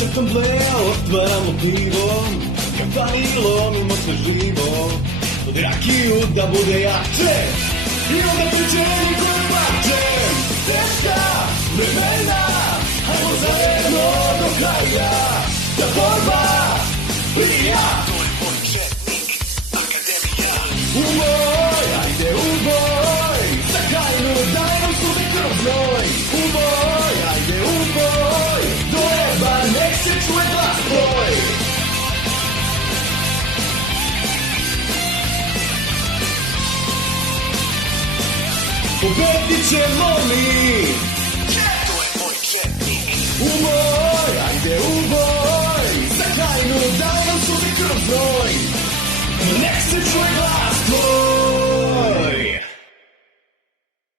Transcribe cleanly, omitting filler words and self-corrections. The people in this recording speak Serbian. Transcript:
Četam bleo, otvaramo pivo, kampanilo, mimo sve živo. Od rakiju da bude jače, i onda pričeni koje plače. Teška vremena, hajmo zajedno do kraja, da borba prija. To je Moj Četnik Akademija. U boj, ajde u boj, za krajinu daj nam sude kroz znoj. U boj, ajde u boj, do neba nek se čuje glas tvoj. Pobedit ćemo mi. To je Moj Četnik. U boj, ajde u boj, za krajinu daj nam sude kroz znoj. Nek se čuje glas tvoj.